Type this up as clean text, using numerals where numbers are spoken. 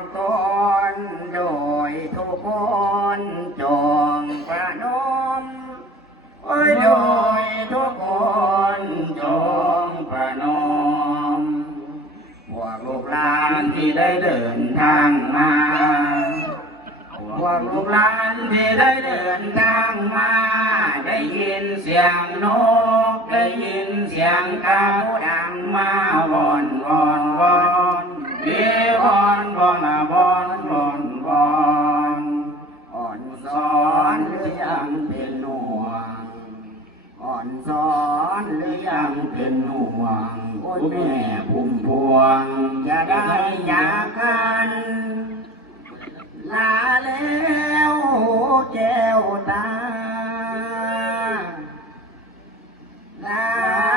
อกตนโดยทุกคนจงประนมโดยทุกคนจงประนมพวกลูกหลานที่ได้เดินทางมาพวกลูกหลานที่ได้เดินทางมาได้ยินเสียงนกได้ยินเสียงกาดังมาวอนวอนวอนวิวอนวอนวอนวอนวอนอ่อนสอนหรือยังเป็นห่วงอ่อนสอนหรือยังเป็นห่วงโอ้ยแม่พุ่มพวงจะได้จากกันลาแล้วแก้วตาลา